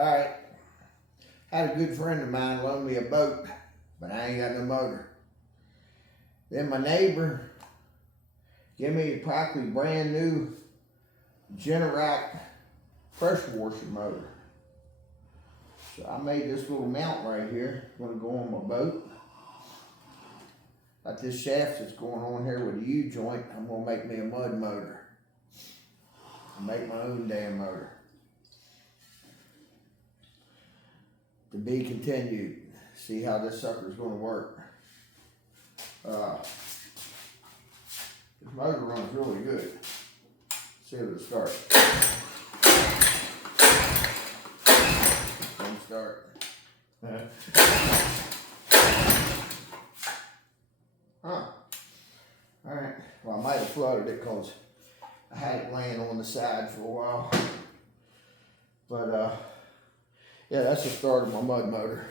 Alright, had a good friend of mine loan me a boat, but I ain't got no motor. Then my neighbor gave me a practically brand new Generac pressure washer motor. So I made this little mount right here, gonna go on my boat. Got this shaft that's going on here with a U-joint. I'm gonna make me a mud motor. I'll make my own damn motor. To be continued. See how this sucker's gonna work. This motor runs really good. See if it'll start. Don't start. Huh. Alright. Well, I might have flooded it because I had it laying on the side for a while. But, yeah, that's the start of my mud motor.